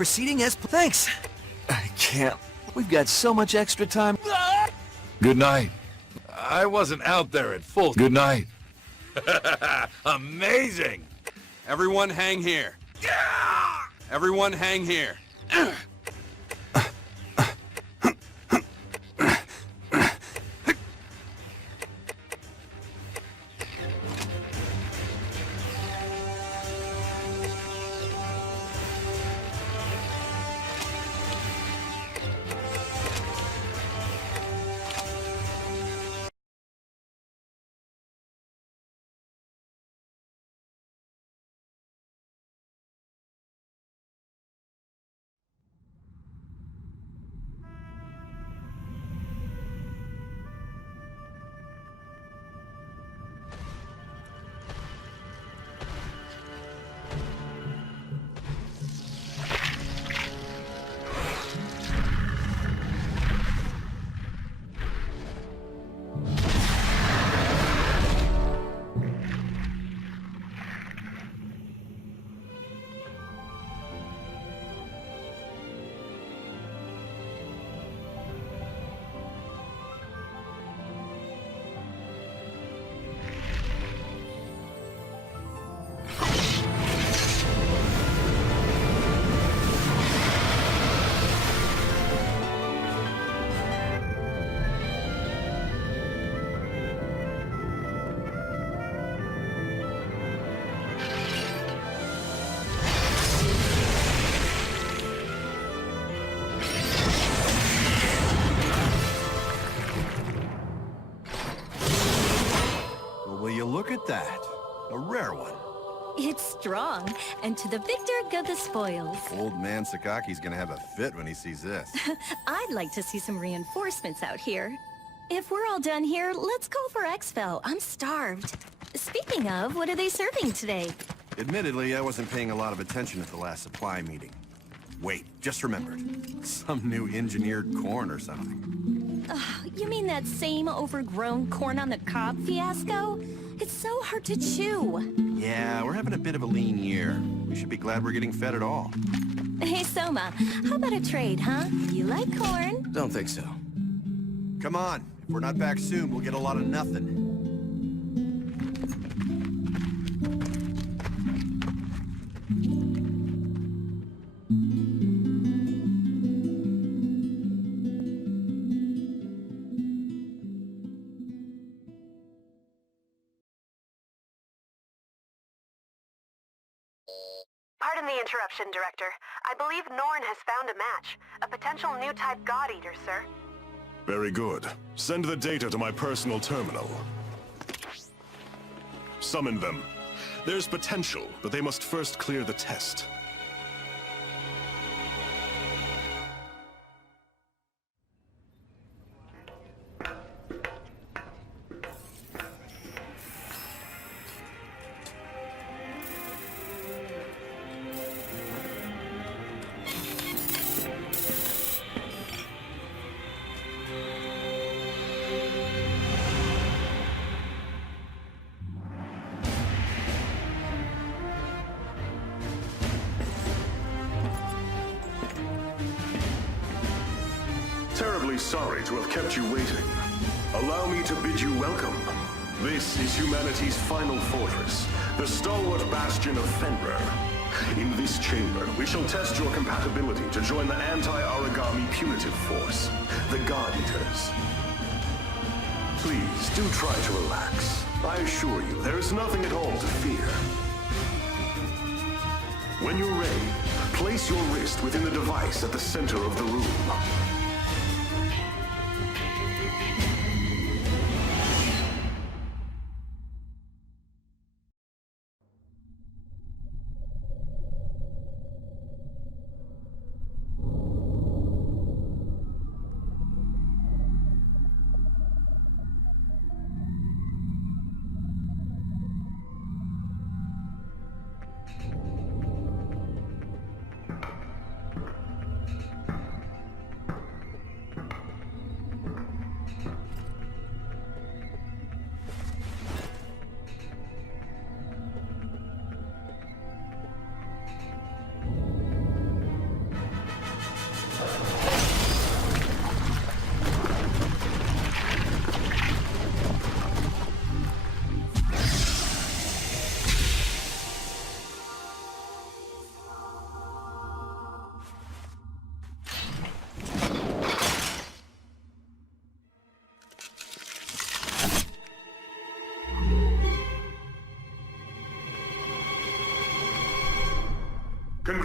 Proceeding as... Thanks. I can't. We've got so much extra time. Good night. I wasn't out there at full... Good night. Amazing! Everyone hang here. Everyone hang here. Look at that. A rare one. It's strong, and to the victor go the spoils. Old man Sakaki's gonna have a fit when he sees this. I'd like to see some reinforcements out here. If we're all done here, let's go for Exfil. I'm starved. Speaking of, what are they serving today? Admittedly, I wasn't paying a lot of attention at the last supply meeting. Wait, just remembered. Some new engineered corn or something. You mean that same overgrown corn-on-the-cob fiasco? It's so hard to chew. Yeah, we're having a bit of a lean year. We should be glad we're getting fed at all. Hey, Soma, how about a trade, huh? You like corn? Don't think so. Come on. If we're not back soon, we'll get a lot of nothing. Pardon the interruption, Director. I believe Norn has found a match. A potential new type God Eater, sir. Very good. Send the data to my personal terminal. Summon them. There's potential, but they must first clear the test. Terribly sorry to have kept you waiting. Allow me to bid you welcome. This is humanity's final fortress, the stalwart bastion of Fenrir. In this chamber, we shall test your compatibility to join the anti-origami punitive force, the God Eaters. Please, do try to relax. I assure you, there is nothing at all to fear. When you're ready, place your wrist within the device at the center of the room.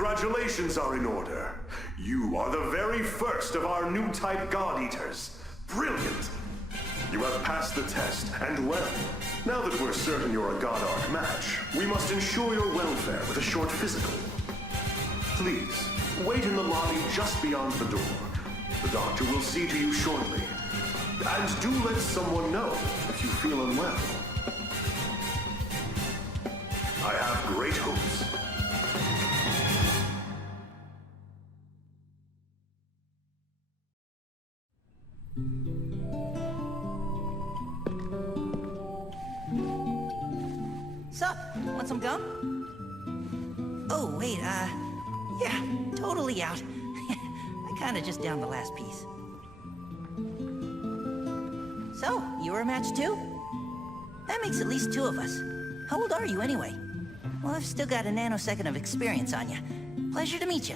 Congratulations are in order. You are the very first of our new type God Eaters. Brilliant! You have passed the test, and well. Now that we're certain you're a God Arc match, we must ensure your welfare with a short physical. Please, wait in the lobby just beyond the door. The doctor will see to you shortly. And do let someone know if you feel unwell. I have great hopes. Sup? Want some gum? Oh, wait, yeah, totally out. I kinda just downed the last piece. So, you were a match too? That makes at least 2 of us. How old are you anyway? Well, I've still got a nanosecond of experience on you. Pleasure to meet you.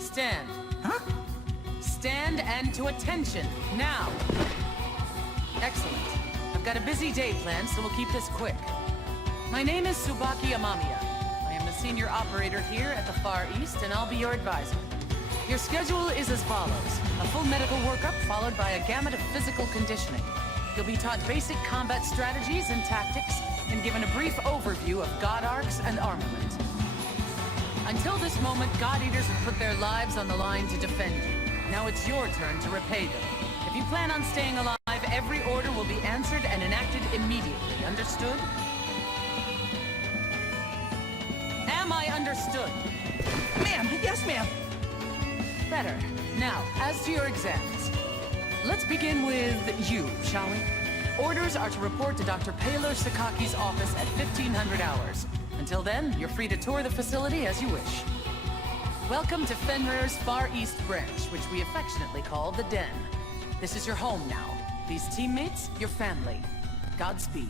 Stand. Huh? Stand and to attention, now! Excellent. I've got a busy day planned, so we'll keep this quick. My name is Tsubaki Amamiya. I am the senior operator here at the Far East, and I'll be your advisor. Your schedule is as follows. A full medical workup followed by a gamut of physical conditioning. You'll be taught basic combat strategies and tactics, and given a brief overview of God Arcs and armament. Until this moment, God Eaters have put their lives on the line to defend you. Now it's your turn to repay them. If you plan on staying alive, every order will be answered and enacted immediately. Understood? Am I understood? Ma'am, yes, ma'am. Better. Now, as to your exams. Let's begin with you, shall we? Orders are to report to Dr. Paler Sakaki's office at 1500 hours. Until then, you're free to tour the facility as you wish. Welcome to Fenrir's Far East branch, which we affectionately call the Den. This is your home now. These teammates, your family. Godspeed.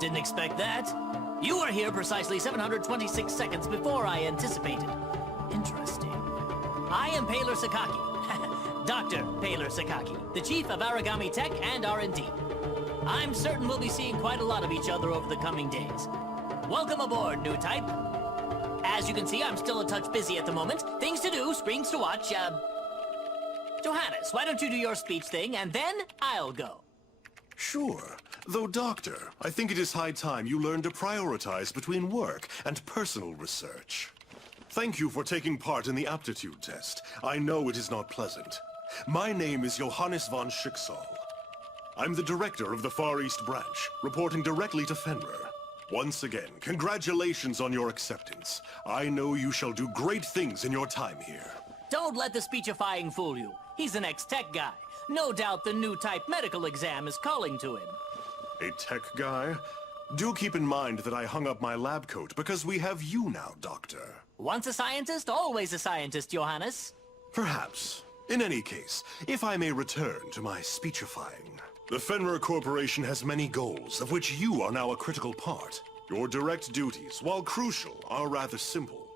Didn't expect that. You were here precisely 726 seconds before I anticipated. Interesting. I am Paler Sakaki. Dr. Paler Sakaki, the Chief of Aragami Tech and R&D. I'm certain we'll be seeing quite a lot of each other over the coming days. Welcome aboard, new type. As you can see, I'm still a touch busy at the moment. Things to do, screens to watch, Johannes, why don't you do your speech thing, and then I'll go. Sure. Though, Doctor, I think it is high time you learn to prioritize between work and personal research. Thank you for taking part in the aptitude test. I know it is not pleasant. My name is Johannes von Schicksal. I'm the director of the Far East Branch, reporting directly to Fenrir. Once again, congratulations on your acceptance. I know you shall do great things in your time here. Don't let the speechifying fool you. He's an ex-tech guy. No doubt the new type medical exam is calling to him. A tech guy? Do keep in mind that I hung up my lab coat because we have you now, Doctor. Once a scientist, always a scientist, Johannes. Perhaps. In any case, if I may return to my speechifying. The Fenrir Corporation has many goals, of which you are now a critical part. Your direct duties, while crucial, are rather simple.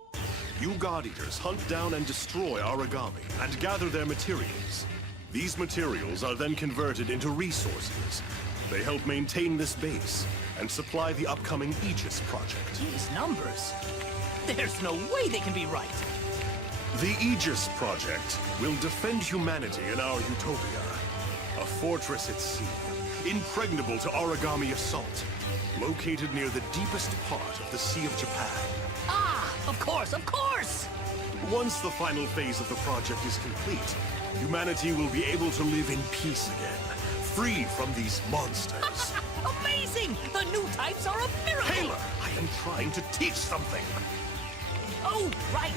You God Eaters hunt down and destroy origami, and gather their materials. These materials are then converted into resources. They help maintain this base, and supply the upcoming Aegis project. These numbers... There's no way they can be right. The Aegis project will defend humanity in our utopia. A fortress at sea, impregnable to origami assault, located near the deepest part of the Sea of Japan. Ah, of course, of course! Once the final phase of the project is complete, humanity will be able to live in peace again, free from these monsters. Amazing! The new types are a miracle! Taylor, I am trying to teach something. Oh, right.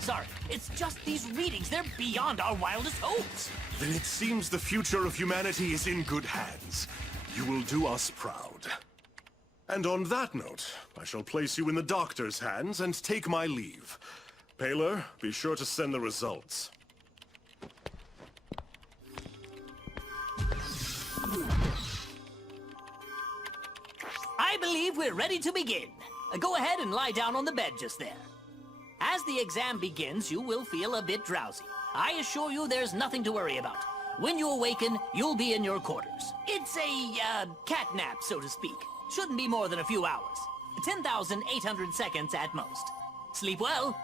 Sorry. It's just these readings. They're beyond our wildest hopes. Then it seems the future of humanity is in good hands. You will do us proud. And on that note, I shall place you in the doctor's hands and take my leave. Paler, be sure to send the results. I believe we're ready to begin. Go ahead and lie down on the bed just there. As the exam begins, you will feel a bit drowsy. I assure you there's nothing to worry about. When you awaken, you'll be in your quarters. It's a, cat nap, so to speak. Shouldn't be more than a few hours. 10,800 seconds at most. Sleep well.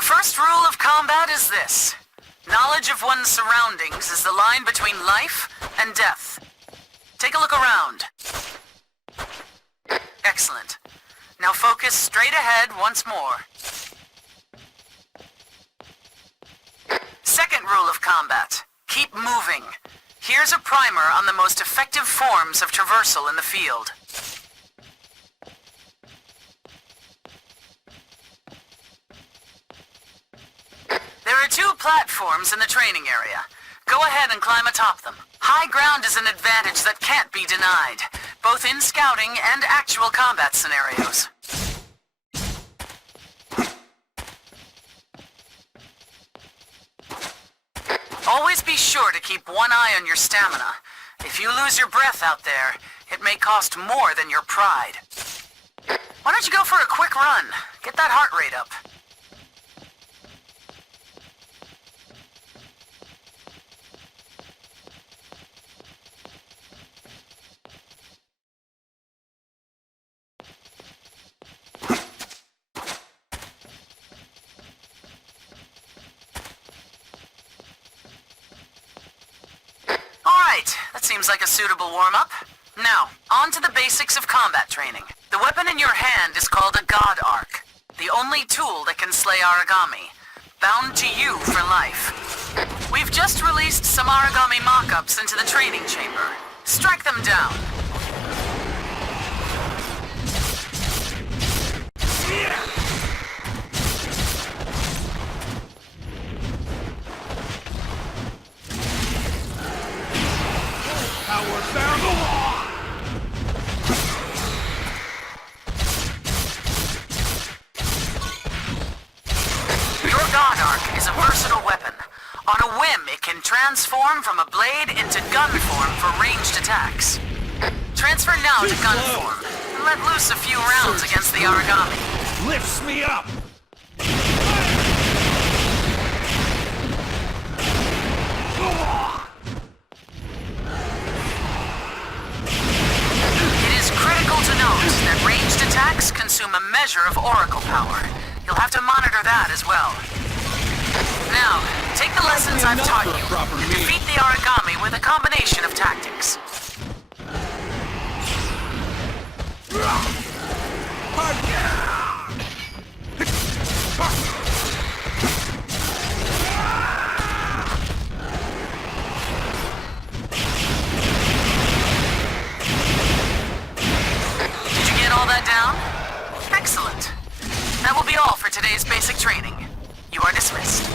First rule of combat is this. Knowledge of one's surroundings is the line between life and death. Take a look around. Excellent. Now focus straight ahead once more. Second rule of combat. Keep moving. Here's a primer on the most effective forms of traversal in the field. There are 2 platforms in the training area. Go ahead and climb atop them. High ground is an advantage that can't be denied, both in scouting and actual combat scenarios. Always be sure to keep one eye on your stamina. If you lose your breath out there, it may cost more than your pride. Why don't you go for a quick run? Get that heart rate up. That seems like a suitable warm-up. Now, on to the basics of combat training. The weapon in your hand is called a God Arc, the only tool that can slay origami, bound to you for life. We've just released some origami mock-ups into the training chamber. Strike them down. Your God Arc is a versatile weapon. On a whim, it can transform from a blade into gun form for ranged attacks. Transfer now to gun form, and let loose a few rounds against the origami. Lifts me up! It is critical to note that ranged attacks consume a measure of oracle power. You'll have to monitor that as well. Now, take the lessons I've taught you and defeat the origami with a combination of tactics. Did you get all that down? Excellent. That will be all for today's basic training. You are dismissed.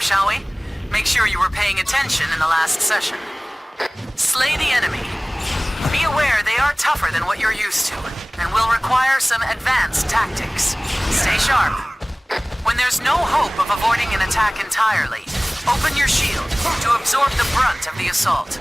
shall we? Make sure you were paying attention in the last session. Slay the enemy. Be aware they are tougher than what you're used to, and will require some advanced tactics. Stay sharp. When there's no hope of avoiding an attack entirely, open your shield to absorb the brunt of the assault.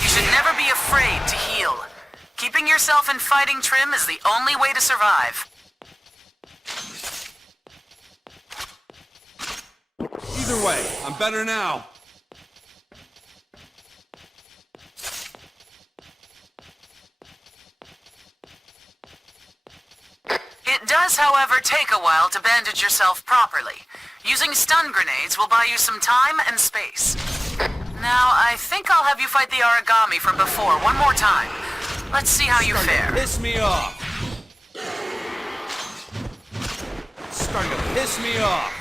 You should never be afraid to heal. Keeping yourself in fighting trim is the only way to survive. Either way, I'm better now. It does, however, take a while to bandage yourself properly. Using stun grenades will buy you some time and space. Now, I think I'll have you fight the origami from before one more time. Let's see how you fare. Piss me off. Starting to piss me off.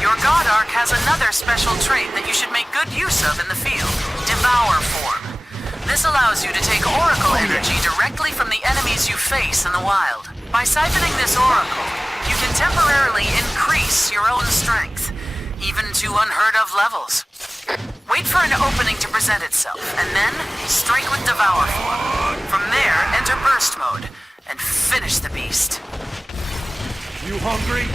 Your God Arc has another special trait that you should make good use of in the field. Devour form. This allows you to take Oracle energy directly from the enemies you face in the wild. By siphoning this Oracle, you can temporarily increase your own strength, even to unheard of levels. Wait for an opening to present itself, and then strike with Devour form. From there, enter Burst mode, and finish the beast. You hungry?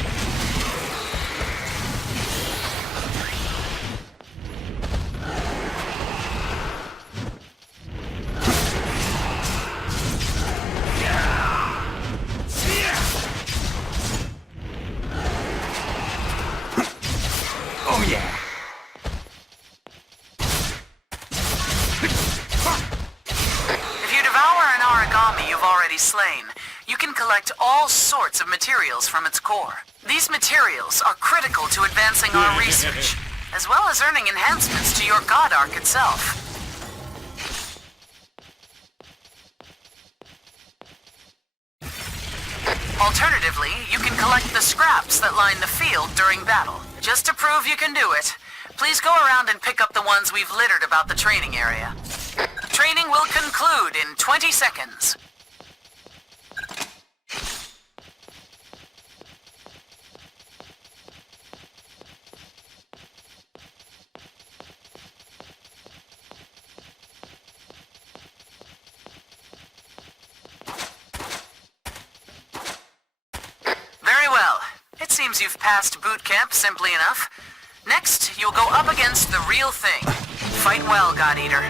Oh yeah! If you devour an origami you've already slain, you can collect all sorts of materials from its core. These materials are critical to advancing our research, as well as earning enhancements to your God Arc itself. Alternatively, you can collect the scraps that line the field during battle. Just to prove you can do it, please go around and pick up the ones we've littered about the training area. Training will conclude in 20 seconds. Very well. It seems you've passed boot camp simply enough. Next, you'll go up against the real thing. Fight well, God Eater.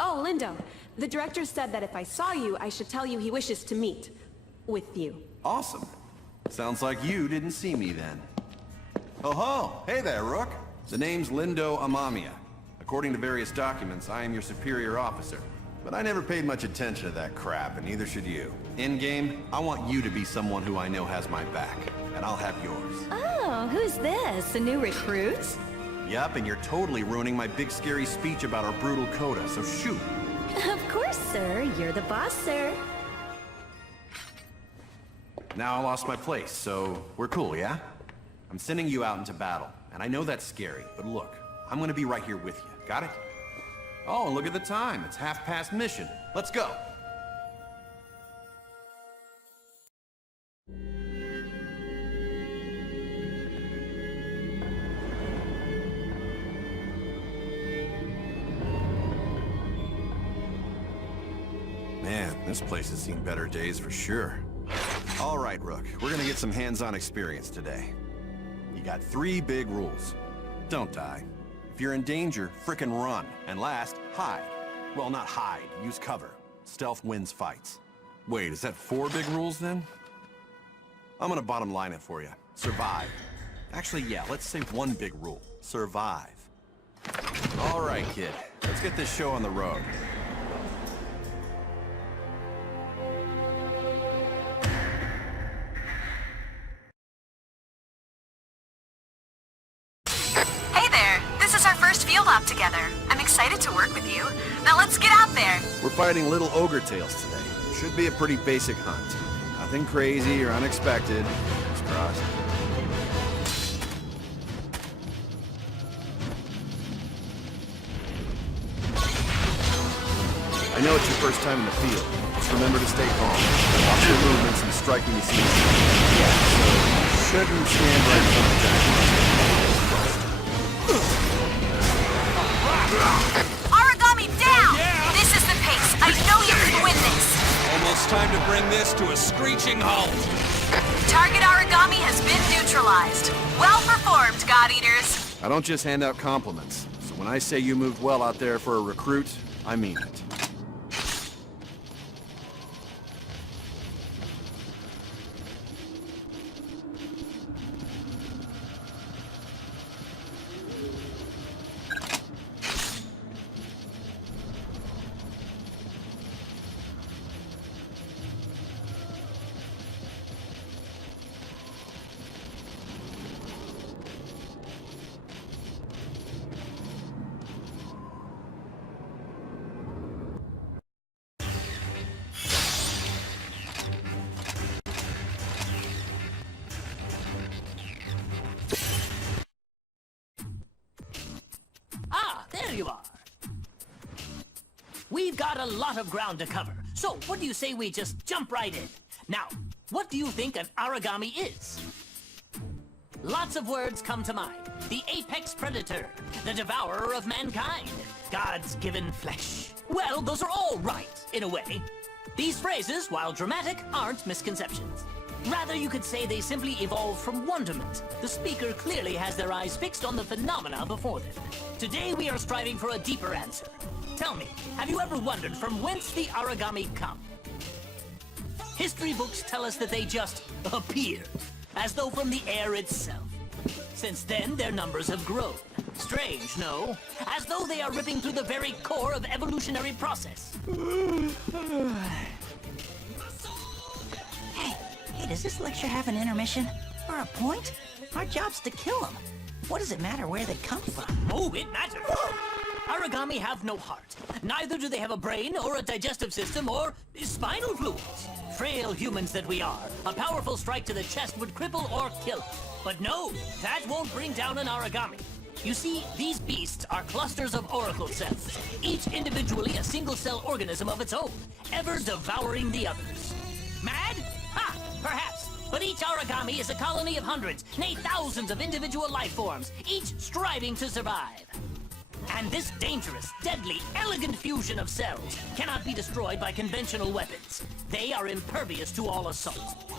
Oh, Lindo. The director said that if I saw you, I should tell you he wishes to meet with you. Awesome. Sounds like you didn't see me then. Oh ho! Hey there, Rook! The name's Lindo Amamiya. According to various documents, I am your superior officer. But I never paid much attention to that crap, and neither should you. In-game, I want you to be someone who I know has my back, and I'll have yours. Oh, who's this? A new recruit? Yup, and you're totally ruining my big scary speech about our brutal coda, so shoot. Of course, sir. You're the boss, sir. Now I lost my place, so we're cool, yeah? I'm sending you out into battle, and I know that's scary, but look, I'm gonna be right here with you. Got it? Oh, and look at the time. It's half past mission. Let's go. Man, this place has seen better days for sure. All right, Rook, we're gonna get some hands-on experience today. You got 3 big rules. Don't die. If you're in danger, frickin' run. And last, hide. Well, not hide, use cover. Stealth wins fights. Wait, is that 4 big rules then? I'm gonna bottom line it for you. Survive. Actually, yeah, let's say 1 big rule. Survive. All right, kid. Let's get this show on the road. Up together. I'm excited to work with you. Now let's get out there. We're fighting little ogre tails today. Should be a pretty basic hunt. Nothing crazy or unexpected. Fingers crossed. I know it's your first time in the field. Just remember to stay calm. Watch your movements and strike when you see them. Yeah, so shouldn't stand right in front of Jack. Origami down! Yeah. This is the pace. I know you can win this. Almost time to bring this to a screeching halt. Target origami has been neutralized. Well performed, God Eaters. I don't just hand out compliments. So when I say you moved well out there for a recruit, I mean it. There you are. We've got a lot of ground to cover, so what do you say we just jump right in? Now, what do you think an origami is? Lots of words come to mind. The apex predator, the devourer of mankind, God's given flesh. Well, those are all right, in a way. These phrases, while dramatic, aren't misconceptions. Rather, you could say they simply evolved from wonderment. The speaker clearly has their eyes fixed on the phenomena before them. Today we are striving for a deeper answer. Tell me, have you ever wondered from whence the origami come? History books tell us that they just appeared, as though from the air itself. Since then, their numbers have grown. Strange, no? As though they are ripping through the very core of evolutionary process. Hey, does this lecture have an intermission? Or a point? Our job's to kill them. What does it matter where they come from? Oh, it matters. Origami have no heart. Neither do they have a brain or a digestive system or spinal fluids. Frail humans that we are, a powerful strike to the chest would cripple or kill us. But no, that won't bring down an origami. You see, these beasts are clusters of oracle cells, each individually a single-cell organism of its own, ever devouring the others. Mad? Ha! Perhaps. But each origami is a colony of hundreds, nay thousands of individual life forms, each striving to survive. And this dangerous, deadly, elegant fusion of cells cannot be destroyed by conventional weapons. They are impervious to all assault.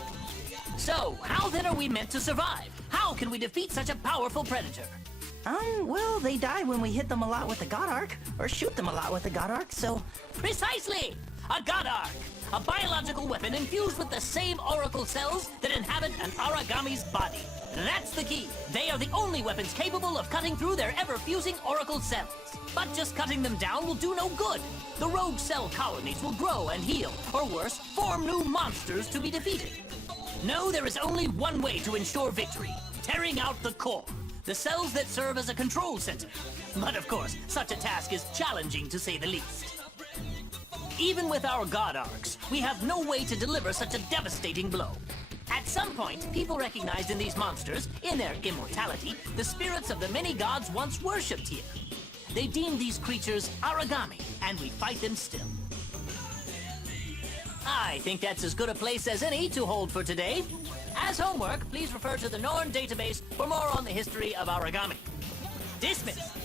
So, how then are we meant to survive? How can we defeat such a powerful predator? Well, they die when we hit them a lot with the Goddo, or shoot them a lot with the Goddo, so... Precisely! A Goddo! A biological weapon infused with the same oracle cells that inhabit an origami's body. That's the key. They are the only weapons capable of cutting through their ever-fusing oracle cells. But just cutting them down will do no good. The rogue cell colonies will grow and heal, or worse, form new monsters to be defeated. No, there is only one way to ensure victory. Tearing out the core. The cells that serve as a control center. But of course, such a task is challenging to say the least. Even with our Goddo, we have no way to deliver such a devastating blow. At some point, people recognized in these monsters, in their immortality, the spirits of the many gods once worshipped here. They deemed these creatures origami, and we fight them still. I think that's as good a place as any to hold for today. As homework, please refer to the Norn database for more on the history of origami. Dismissed.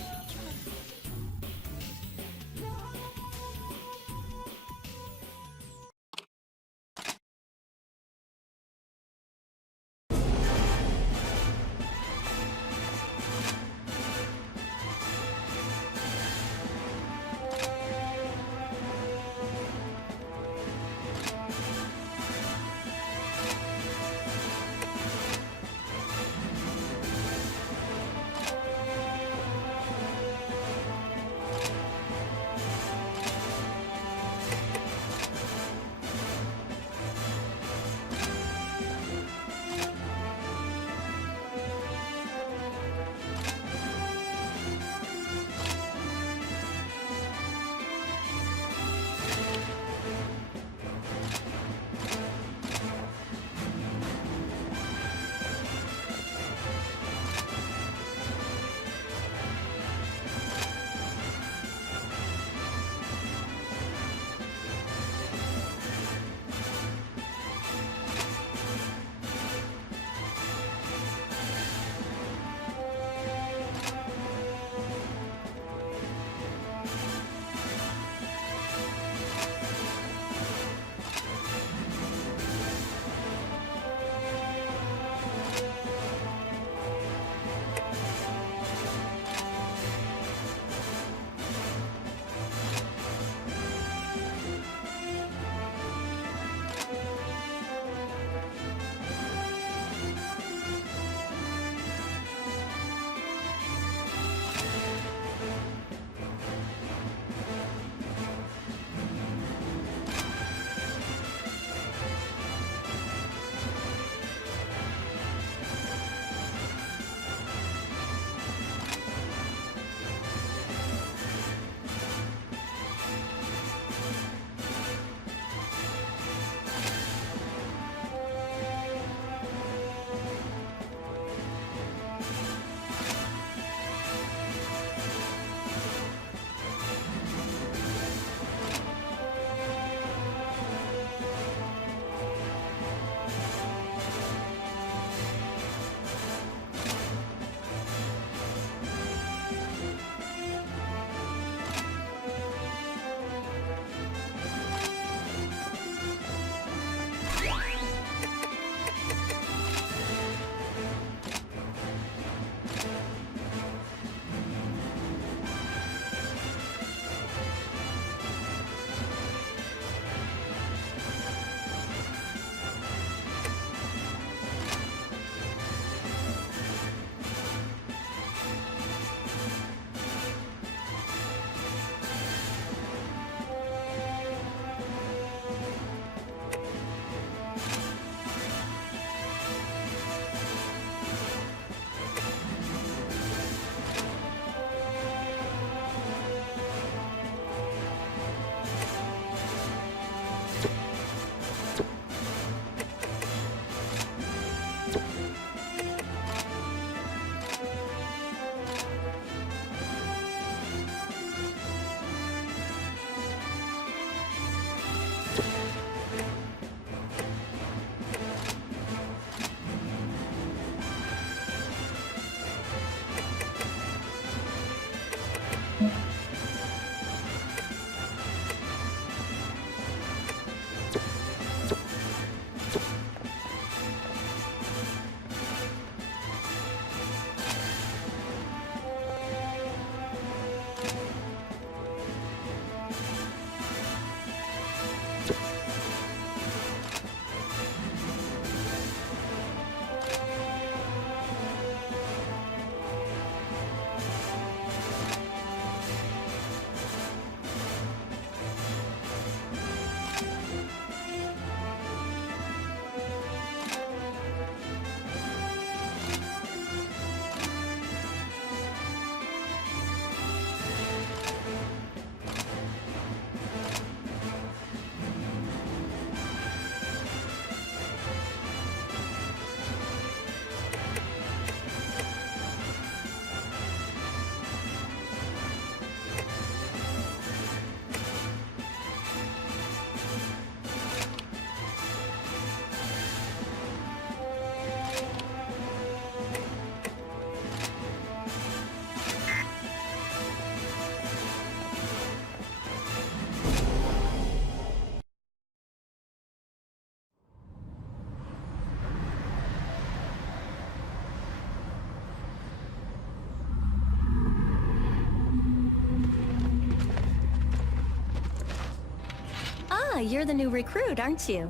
Ah, you're the new recruit, aren't you?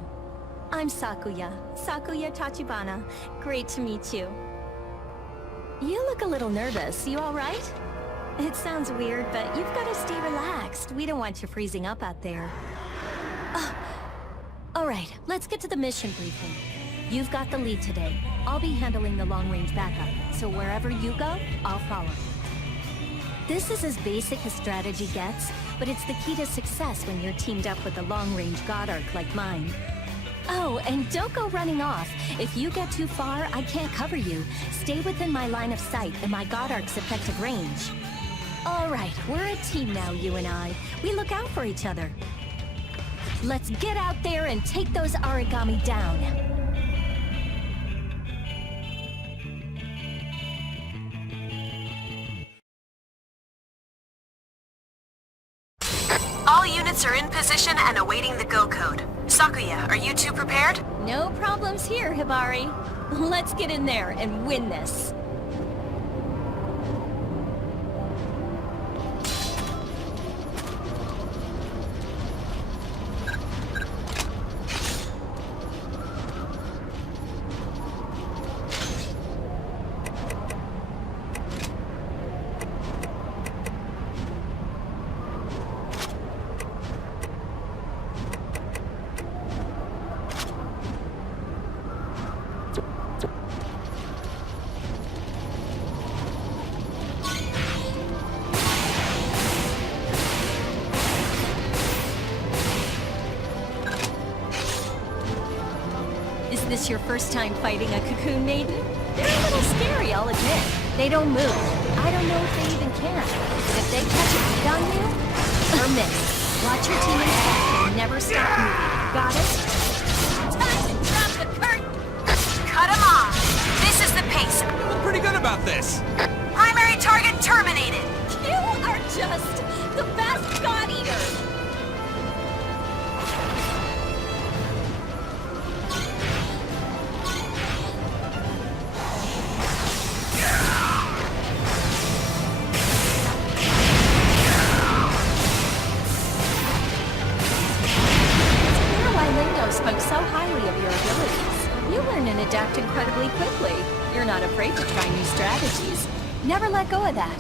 I'm Sakuya. Sakuya Tachibana. Great to meet you. You look a little nervous. You all right? It sounds weird, but you've got to stay relaxed. We don't want you freezing up out there. All right, let's get to the mission briefing. You've got the lead today. I'll be handling the long-range backup, so wherever you go, I'll follow. This is as basic as strategy gets, but it's the key to success when you're teamed up with a long-range God Arc like mine. Oh, and don't go running off. If you get too far, I can't cover you. Stay within my line of sight and my God Arc's effective range. All right, we're a team now, you and I. We look out for each other. Let's get out there and take those origami down. All units are in position and awaiting the go code. Sakuya, are you two prepared? No problems here, Hibari. Let's get in there and win this. Is this your first time fighting a cocoon maiden? They're a little scary, I'll admit. They don't move. I don't know if they even can. But if they catch a beat on you, or miss. Watch your team attack and never stop moving. Got it? Time to drop the curtain! Cut him off! This is the pace. We're pretty good about this. Primary target terminated! You are just the best God Eater! Spoke so highly of your abilities. You learn and adapt incredibly quickly. You're not afraid to try new strategies. Never let go of that.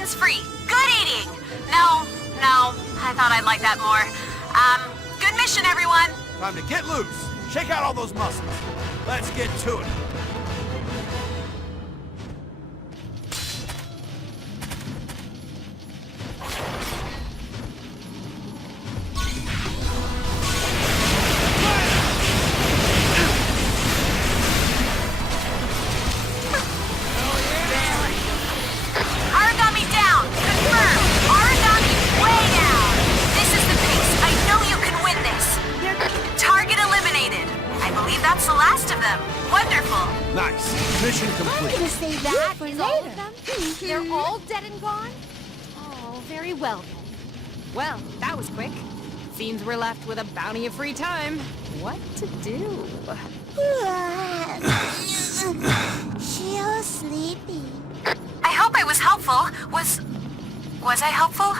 weapons free. Good eating. No, I thought I'd like that more. Good mission, everyone. Time to get loose. Shake out all those muscles. Let's get to it. Origami down. Confirmed. Origami way down. This is the pace. I know you can win this. Target eliminated. I believe that's the last of them. Wonderful. Nice. Mission complete. I'm gonna say that for later. They're all dead and gone? Oh, very well then. Well, that was quick. Seems we're left with a bounty of free time. What to do? Feel sleepy. I hope I was helpful. Was I helpful?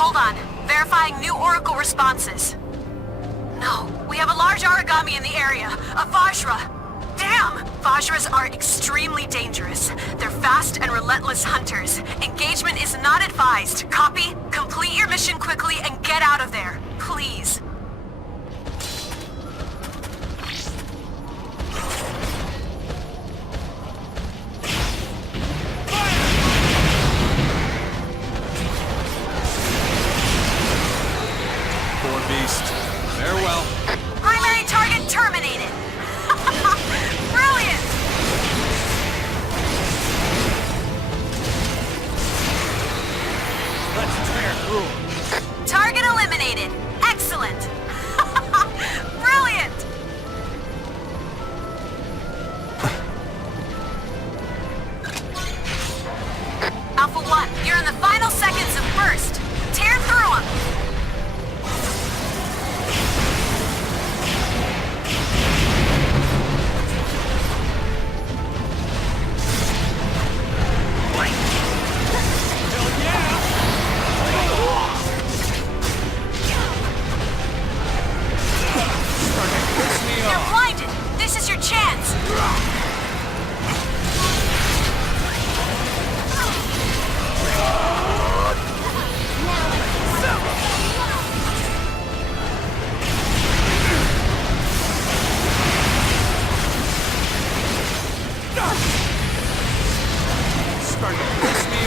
Hold on. Verifying new Oracle responses. No, we have a large origami in the area. A Vajra. Damn! Vajras are extremely dangerous. They're fast and relentless hunters. Engagement is not advised. Copy? Complete your mission quickly and get out of there. Please. Farewell. Primary target terminated. Brilliant! Let's tear through. Target eliminated. Excellent. Brilliant! Alpha 1, you're in the final seconds of burst. Tear through them. You're blinded! This is your chance!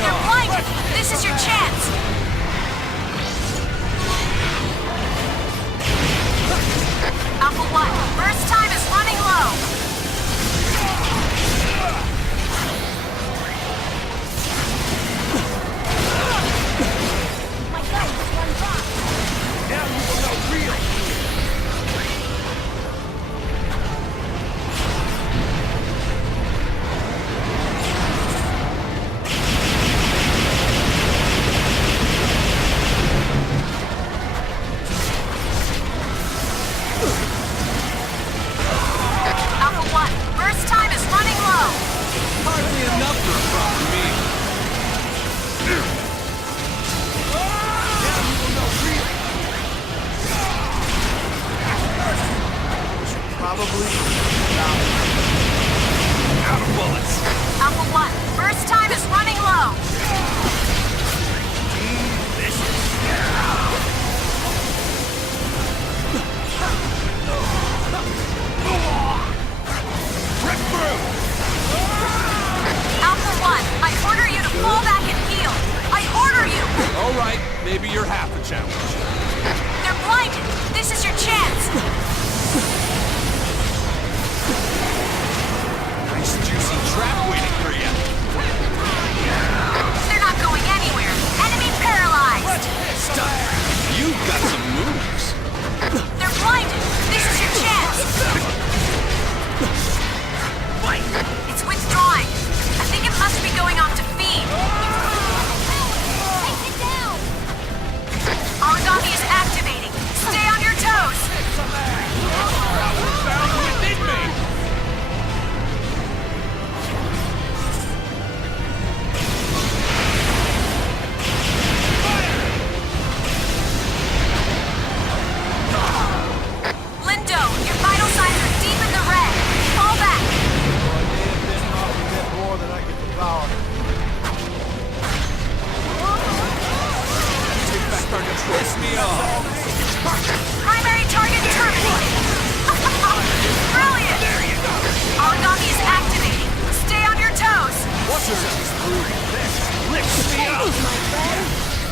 You're blinded! This is your chance! Alpha 1, burst time is running low. My gun just runs off. Now you will know real. Alpha 1, burst time is running low. Hardly enough for a proper meal. Now you will know real. Should probably stop. Out of bullets. Alpha 1, burst time is running low. Rip through. Alpha 1, I order you to fall back and heal. I order you. All right, maybe you're half a challenge. They're blinded. This is your chance. Nice juicy trap waiting for you. They're not going anywhere. Enemy paralyzed. Stop. You've got some moves. They're blinded. This is your chance. It's withdrawing. I think it must be going off to feed. Take it down. Origami is activating. Stay on your toes. Found within me. Lindo, your vital signs are deep in the red. Fall back. More than I can devour. Starting to piss me off. Primary target terminated. Brilliant. There you go. Origami is activating. Stay on your toes. What's your this lifts me up.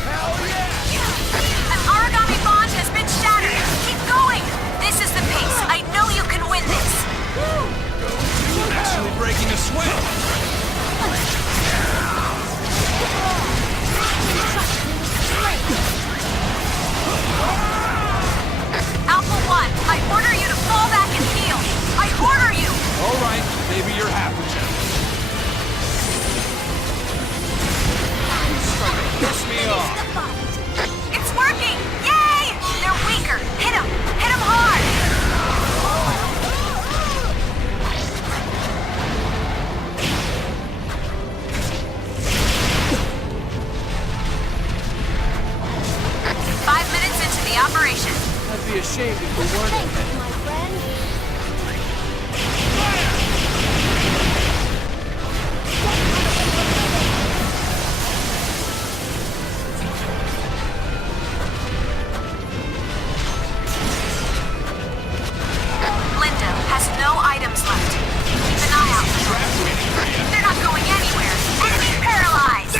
Hell yeah. An origami bond has been shattered. Keep going. This is the pace. I know you can win this. Actually breaking a sweat. Alpha 1, I order you to fall back and heal. I order you. All right, maybe you're half a challenge. Starting to piss me off. It's working. Yay! They're weaker. Hit them. Hit them hard. 5 minutes into the operation. I'd be ashamed if we weren't. Thank you, my friend. Lindo has no items left. Keep an eye out. They're not going anywhere. Enemy paralyzed.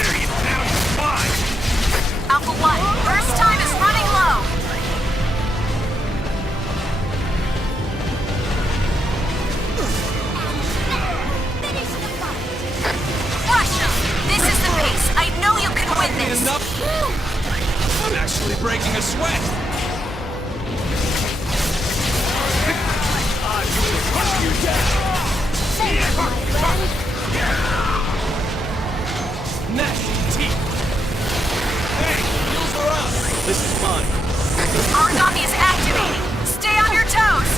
Alpha 1, burst time is running low. Finish the fight. Crush them. This is the pace. I know you can win this. Enough. I'm actually breaking a sweat. You down. Thank you, my friend. Gnashing teeth. Hey, heels are up. This is mine. Origami is activating. Stay on your toes.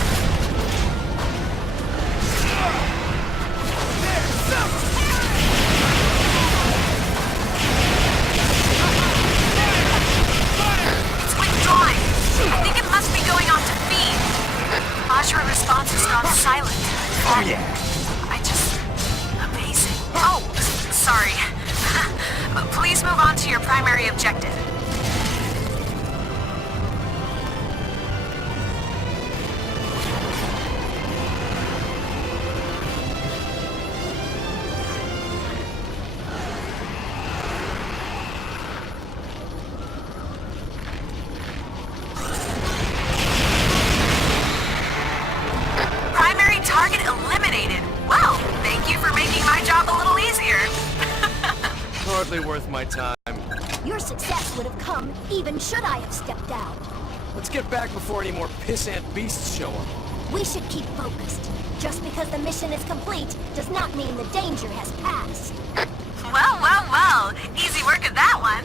It's withdrawing. I think it must be going off to feed. Vajra response has gone silent. Oh yeah. Amazing. Oh, sorry. Please move on to your primary objective. Primary target eliminated. Well, thank you for making my hardly worth my time. Your success would have come even should I have stepped down. Let's get back before any more pissant beasts show up. We should keep focused. Just because the mission is complete does not mean the danger has passed. Well, well, well. Easy work at that one.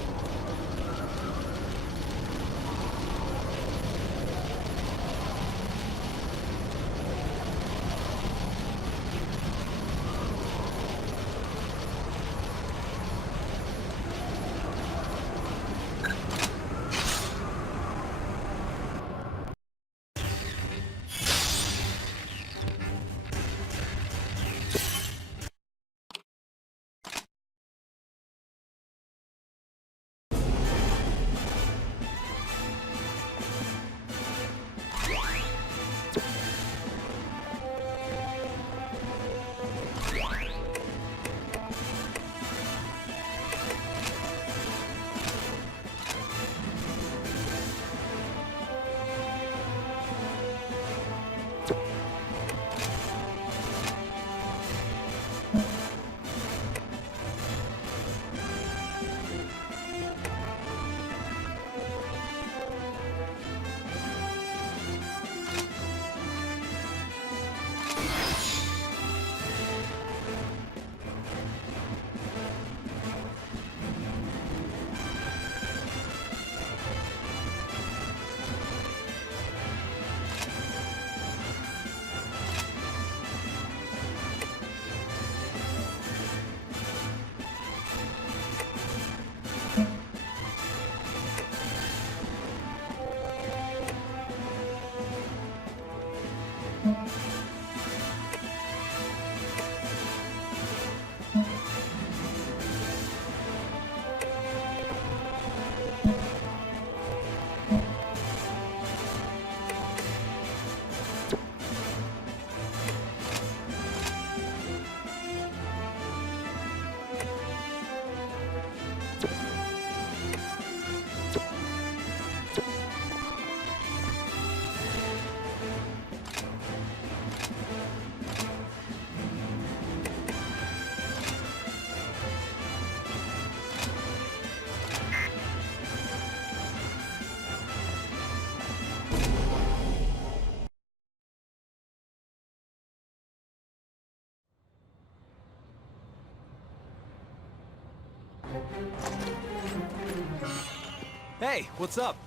Hey, what's up?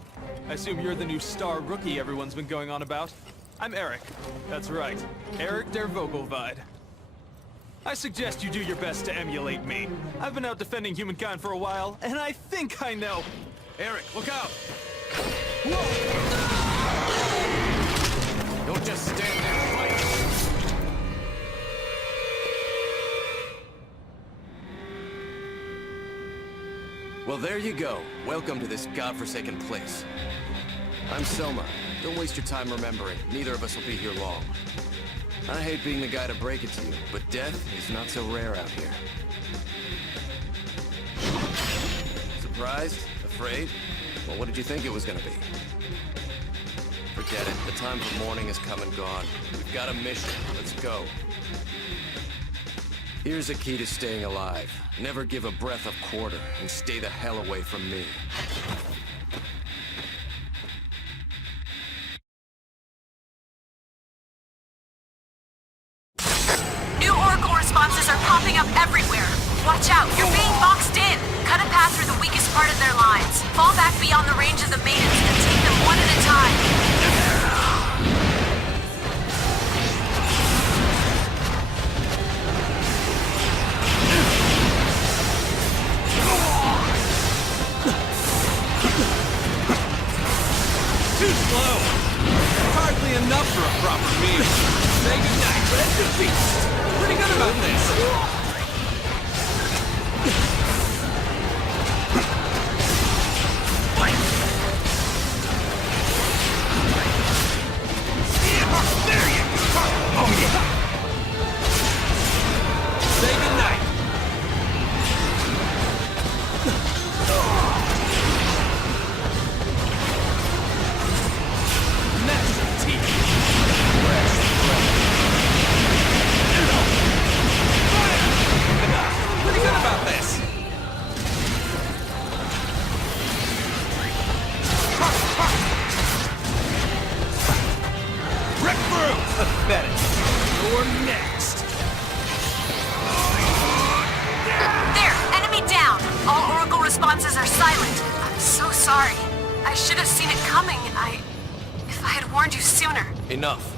I assume you're the new star rookie everyone's been going on about? I'm Eric. That's right, Eric der Vogelweide. I suggest you do your best to emulate me. I've been out defending humankind for a while, and I think I know. Eric, look out! Whoa! Don't just stand there and fight. Well, there you go. Welcome to this godforsaken place. I'm Selma. Don't waste your time remembering. Neither of us will be here long. I hate being the guy to break it to you, but death is not so rare out here. Surprised? Afraid? Well, what did you think it was gonna be? Forget it. The time for mourning has come and gone. We've got a mission. Let's go. Here's a key to staying alive. Never give a breath of quarter, and stay the hell away from me. New Oracle responses are popping up everywhere. Watch out, you're being boxed in. Cut a path through the weakest part of their lines. Fall back beyond the range of the maidens and take them one at a time. Too slow! Hardly enough for a proper meal. Say goodnight, rest in peace. Pretty good about this. There you go! Oh yeah! Say goodnight. Fire! sorry. I should have seen it coming. If I had warned you sooner. Enough.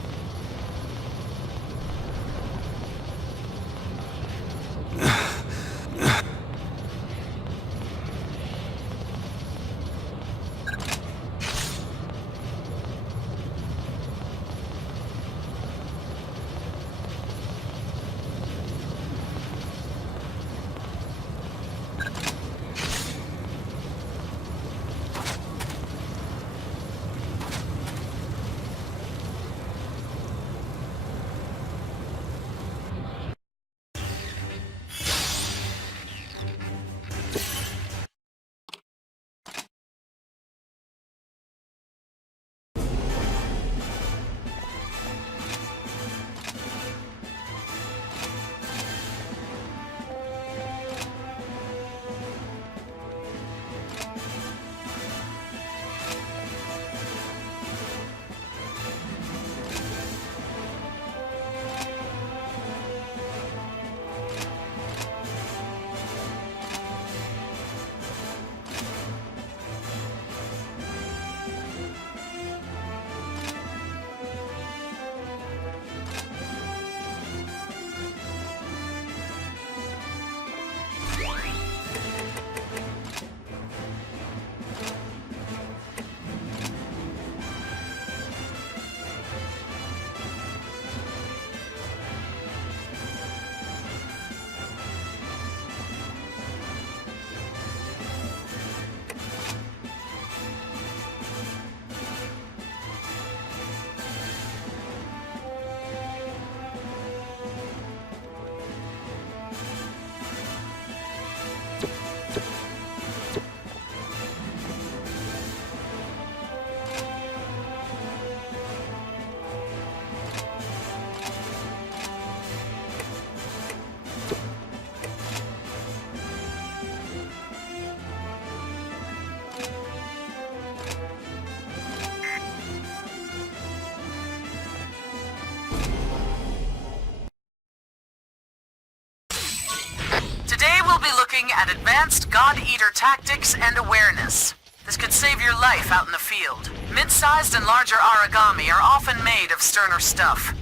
At advanced God Eater tactics and awareness. This could save your life out in the field. Mid-sized and larger origami are often made of sterner stuff.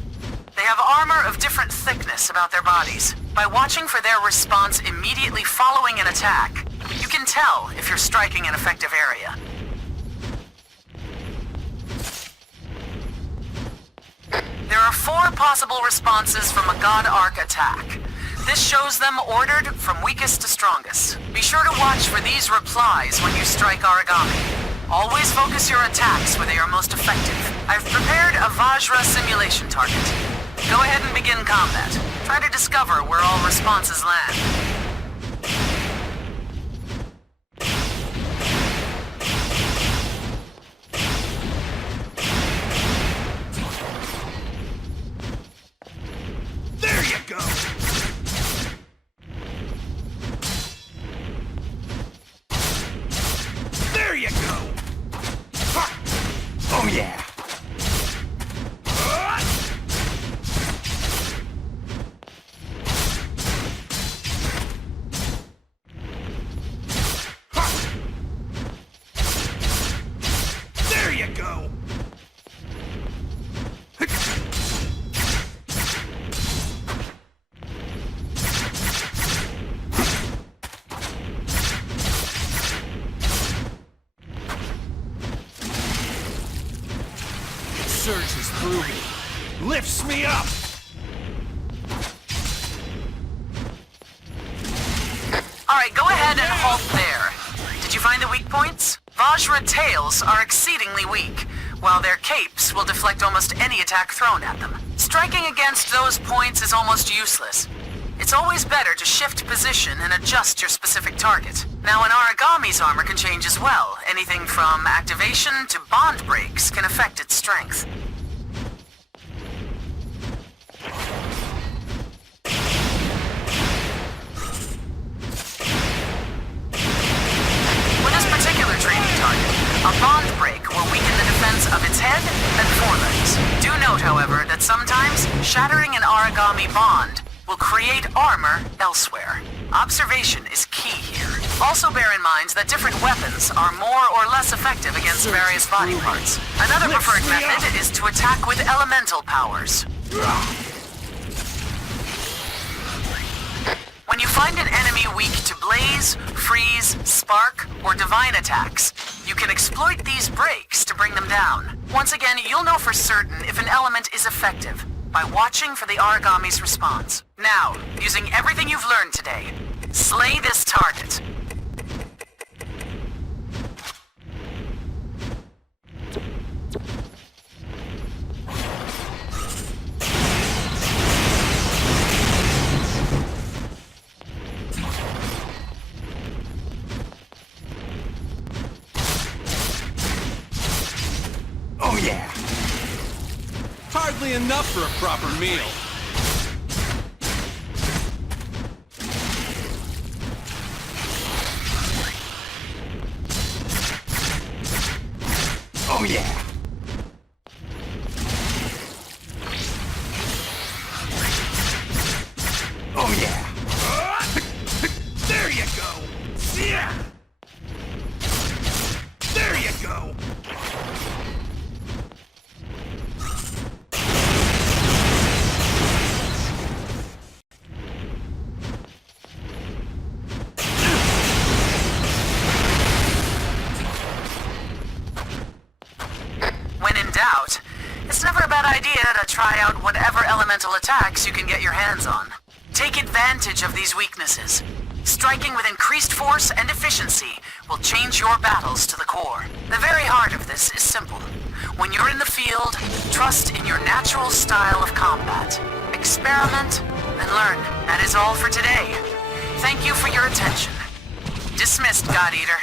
They have armor of different thickness about their bodies. By watching for their response immediately following an attack, you can tell if you're striking an effective area. There are 4 possible responses from a God Arc attack. This shows them ordered from weakest to strongest. Be sure to watch for these replies when you strike origami. Always focus your attacks where they are most effective. I've prepared a Vajra simulation target. Go ahead and begin combat. Try to discover where all responses land. There you go! There you go! Oh yeah! There you go! Surges through me, lifts me up! Alright, go ahead and halt there. Did you find the weak points? Vajra tails are exceedingly weak, while their capes will deflect almost any attack thrown at them. Striking against those points is almost useless. It's always better to shift position and adjust your specific target. Now, an origami's armor can change as well. Anything from activation to bond breaks can affect its strength. With this particular training target, a bond break will weaken the defense of its head and forelegs. Do note, however, that sometimes shattering an origami bond will create armor elsewhere. Observation is key here. Also bear in mind that different weapons are more or less effective against various body parts. Another preferred method is to attack with elemental powers. When you find an enemy weak to blaze, freeze, spark, or divine attacks, you can exploit these breaks to bring them down. Once again, you'll know for certain if an element is effective by watching for the origami's response. Now, using everything you've learned today, slay this target. Oh yeah! Hardly enough for a proper meal. Oh yeah! Oh yeah! There you go! Yeah! There you go! When in doubt, it's never a bad idea to try out whatever elemental attacks you can get your hands on. Take advantage of these weaknesses. Striking with increased force and efficiency will change your battles to the core. The very heart of this is simple. When you're in the field, trust in your natural style of combat. Experiment and learn. That is all for today. Thank you for your attention. Dismissed, God Eater.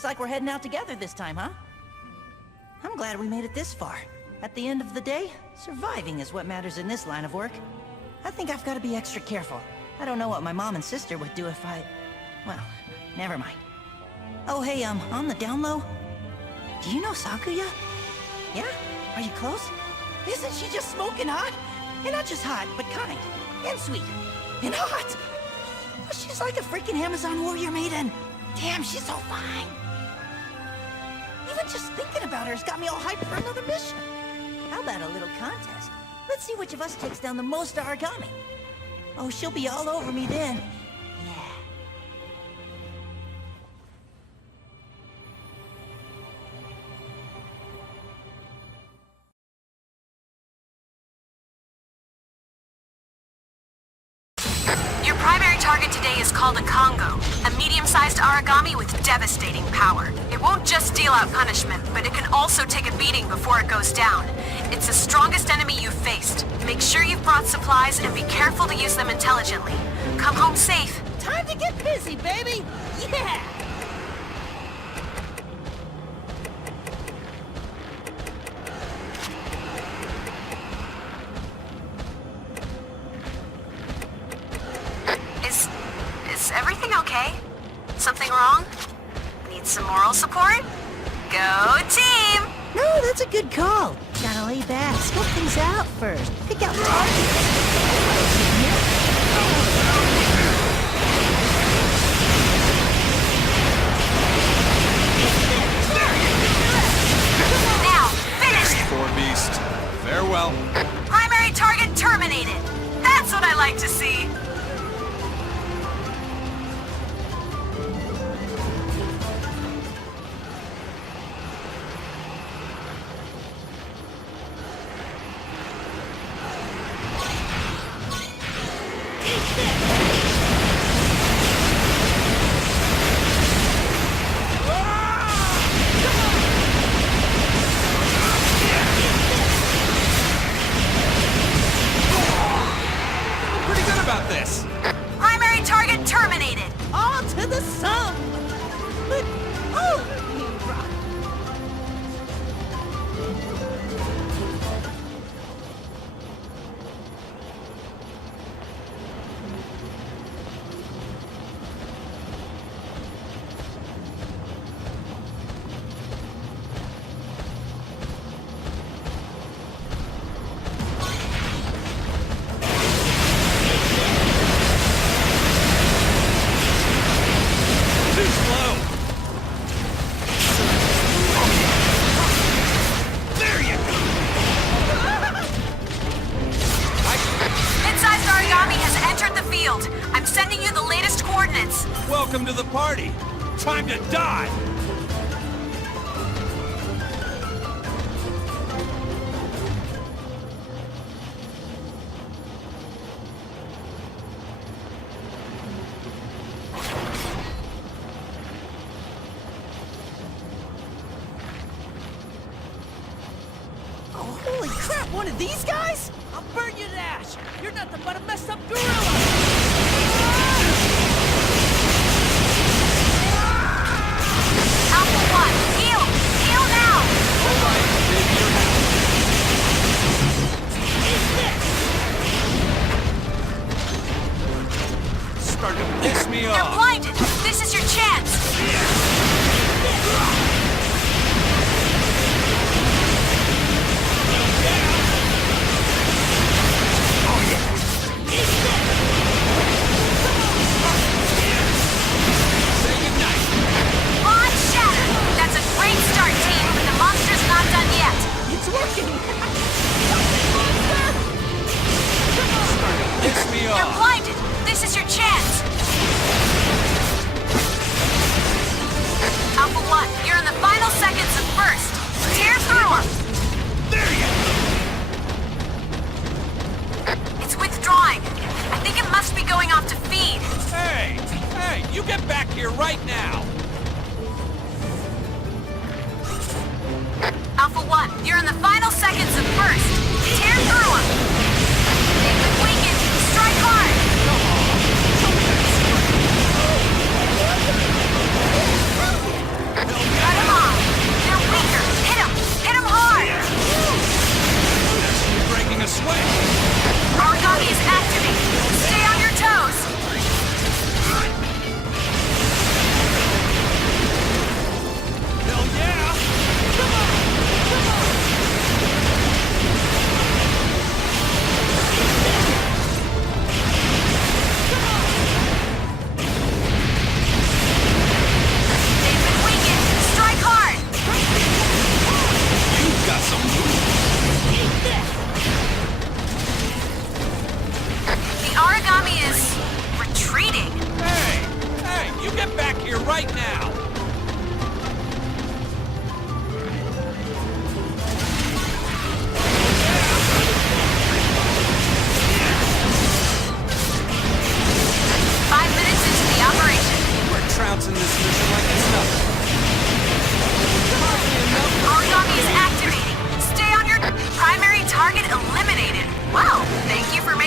Looks like we're heading out together this time, huh? I'm glad we made it this far. At the end of the day, surviving is what matters in this line of work. I think I've got to be extra careful. I don't know what my mom and sister would do if I... Well, never mind. Oh, hey, on the down low, do you know Sakuya? Yeah? Are you close? Isn't she just smoking hot? And not just hot, but kind. And sweet. And hot! Oh, she's like a freaking Amazon warrior maiden. Damn, she's so fine. Even just thinking about her has got me all hyped for another mission. How about a little contest? Let's see which of us takes down the most origami. Oh, she'll be all over me then. Yeah. Your primary target today is called a Congo, a medium-sized origami with devastating power. It won't just deal out punishment, but it can also take a beating before it goes down. It's the strongest enemy you've faced. Make sure you've brought supplies and be careful to use them intelligently. Come home safe. Time to get busy, baby! Yeah! Is everything okay? Something wrong? Need some moral support? Go team! No, that's a good call. Gotta lay back, scope things out first. Pick out targets. Now, finish it! Poor beast. Farewell. Primary target terminated. That's what I like to see. Pretty good about this. Primary target terminated. On to the sun! But, oh! Rock. Too slow. There you go. Mid-sized origami has entered the field. I'm sending you the latest coordinates. Welcome to the party. Time to die. Oh, holy crap, one of these guys? I'll burn you to ash. You're nothing but a messed up gorilla. Alpha 1, heal! Heal now! All right, baby, you're happy. Starting to piss me You're off. blinded. This is your chance. Say goodnight. On shatter. That's a great start, team, but the monster's not done yet. It's working! Piss me You're off. blinded. This is your chance. Alpha 1, you're in the final seconds of burst. Tear through him. There you go. It's withdrawing. I think it must be going off to feed. Hey, you get back here right now. Alpha 1, you're in the final seconds of burst. Tear through him. They've been weakened. Strike hard. No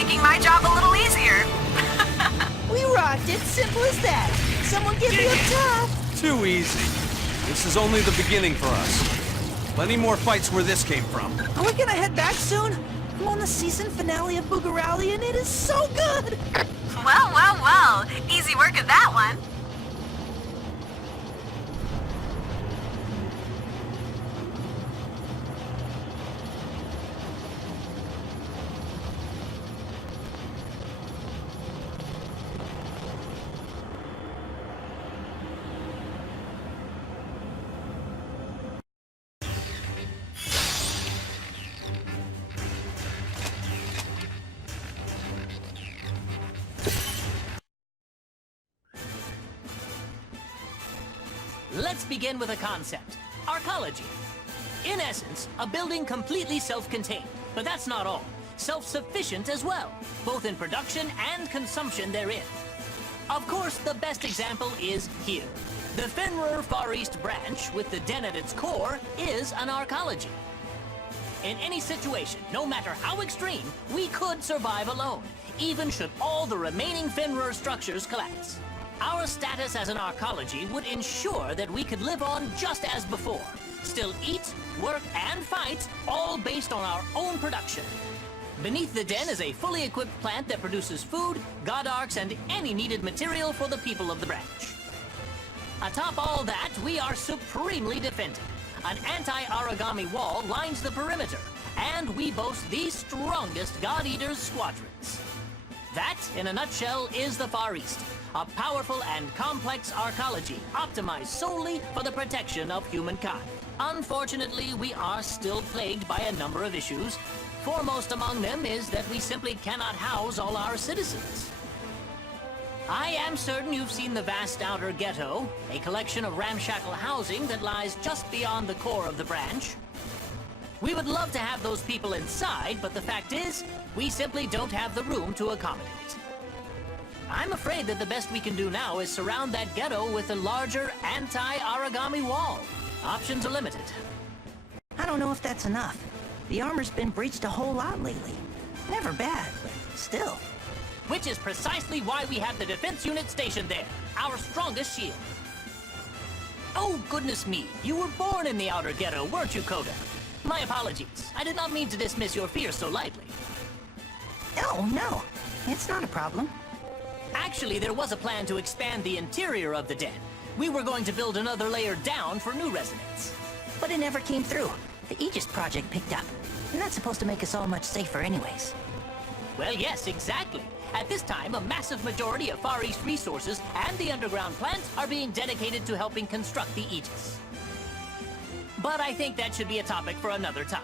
making my job a little easier. We rocked it, simple as that. Someone give me a top. Too easy. This is only the beginning for us. Plenty more fights where this came from. Are we gonna head back soon? I'm on the season finale of Boogarally and it is so good! Well, well, well. Easy work at that one. Let's begin with a concept. Arcology. In essence, a building completely self-contained. But that's not all. Self-sufficient as well, both in production and consumption therein. Of course, the best example is here. The Fenrir Far East branch, with the den at its core, is an arcology. In any situation, no matter how extreme, we could survive alone, even should all the remaining Fenrir structures collapse. Our status as an arcology would ensure that we could live on just as before. Still eat, work, and fight, all based on our own production. Beneath the den is a fully equipped plant that produces food, god arcs, and any needed material for the people of the branch. Atop all that, we are supremely defended. An anti-origami wall lines the perimeter, and we boast the strongest God Eaters squadrons. That, in a nutshell, is the Far East. A powerful and complex arcology optimized solely for the protection of humankind. Unfortunately, we are still plagued by a number of issues. Foremost among them is that we simply cannot house all our citizens. I am certain you've seen the vast outer ghetto, a collection of ramshackle housing that lies just beyond the core of the branch. We would love to have those people inside, but the fact is, we simply don't have the room to accommodate. I'm afraid that the best we can do now is surround that ghetto with a larger anti-origami wall. Options are limited. I don't know if that's enough. The armor's been breached a whole lot lately. Never bad, but still. Which is precisely why we have the defense unit stationed there, our strongest shield. Oh, goodness me, you were born in the outer ghetto, weren't you, Koda? My apologies. I did not mean to dismiss your fears so lightly. Oh, no. It's not a problem. Actually, there was a plan to expand the interior of the den. We were going to build another layer down for new residents. But it never came through. The Aegis project picked up. And that's supposed to make us all much safer anyways. Well, yes, exactly. At this time, a massive majority of Far East resources and the underground plant are being dedicated to helping construct the Aegis. But I think that should be a topic for another time.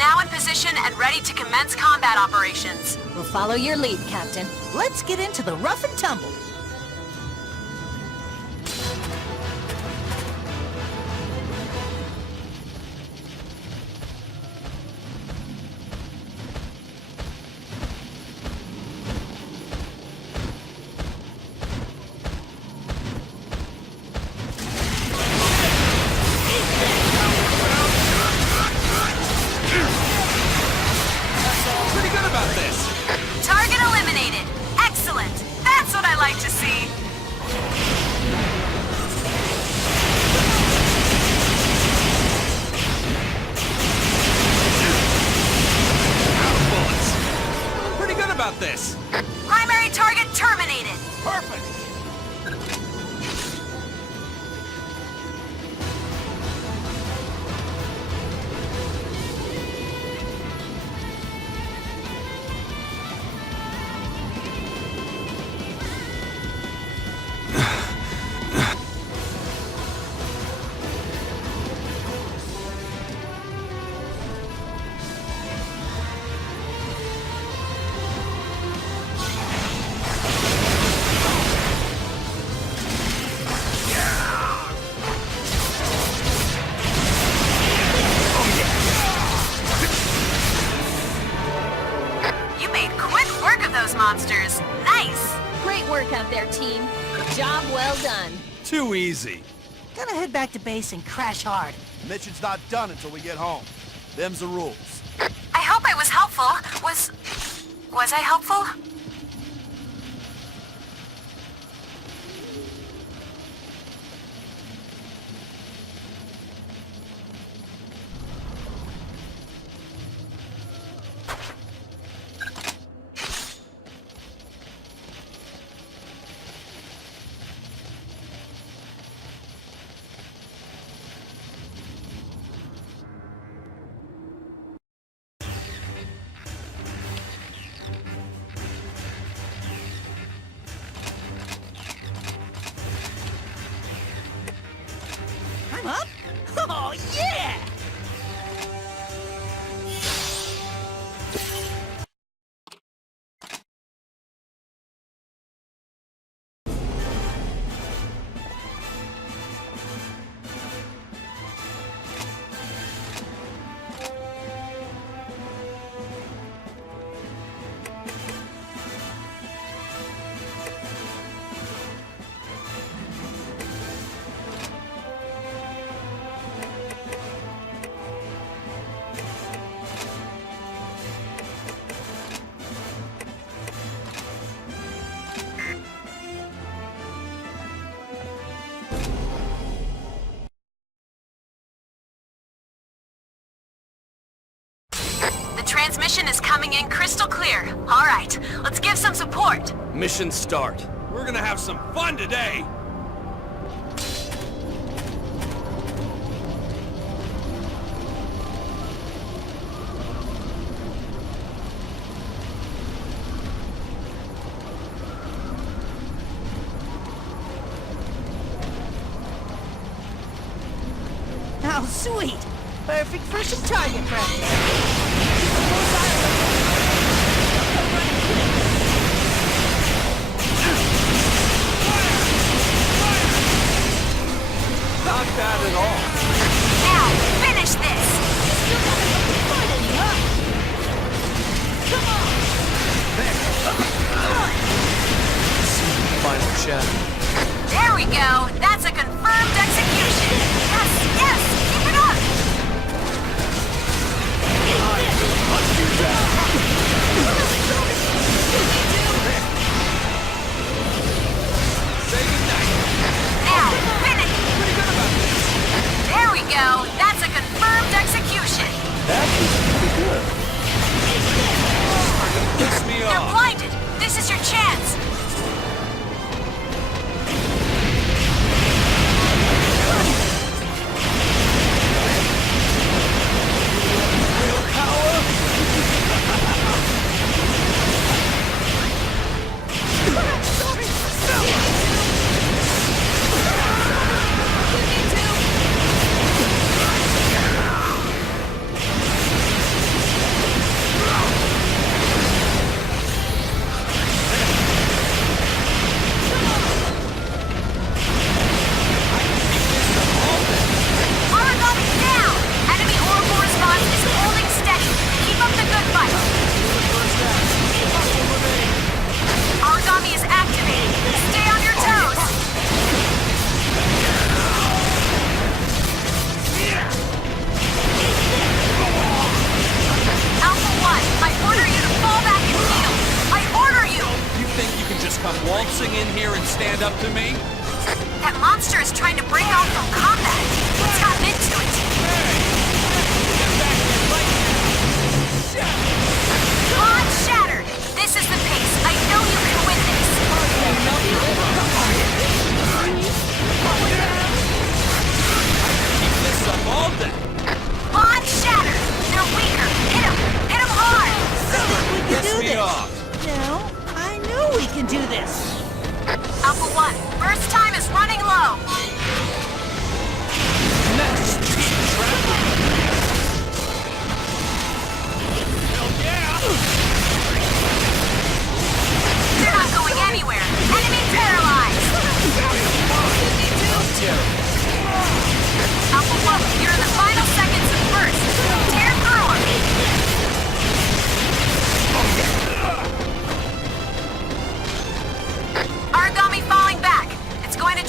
now in position and ready to commence combat operations. We'll follow your lead, Captain. Let's get into the rough and tumble. Target eliminated. Excellent. That's what I like to see. Pretty good about this. Primary target terminated. Perfect. Monsters. Nice! Great work out there, team. Job well done. Too easy. Gonna head back to base and crash hard. Mission's not done until we get home. Them's the rules. I hope I was helpful. Was I helpful? I'm up? Oh, yeah! Transmission is coming in crystal clear. All right, let's give some support. Mission start. We're gonna have some fun today! Oh, sweet! Perfect for some target practice. Not bad at all. Now, finish this! Come on! Final check. There we go! That's a confirmed execution! Yes, yes! Keep it up! Let's do that. Say goodnight. Now, finish! Pretty good about this. There we go! That's a confirmed execution! That was pretty good. Piss me They're off. blinded! This is your chance!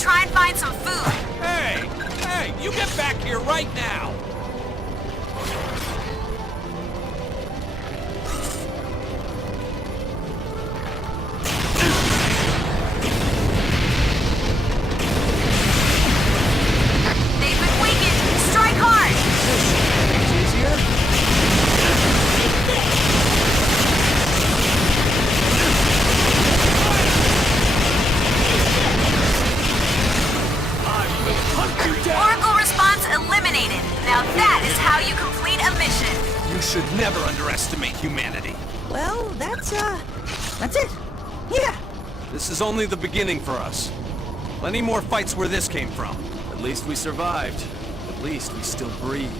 try and find some food. Hey! Hey! You get back here right now! They've been weakened. Strike hard. Oracle response eliminated. Now that is how you complete a mission. You should never underestimate humanity. Well, that's it. Yeah. This is only the beginning for us. Plenty more fights where this came from. At least we survived. At least we still breathe.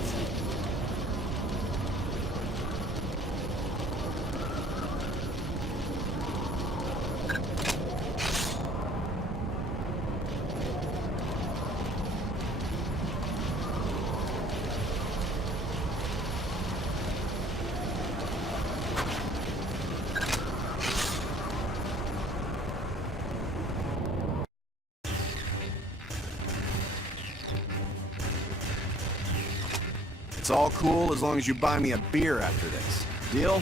It's all cool as long as you buy me a beer after this. Deal?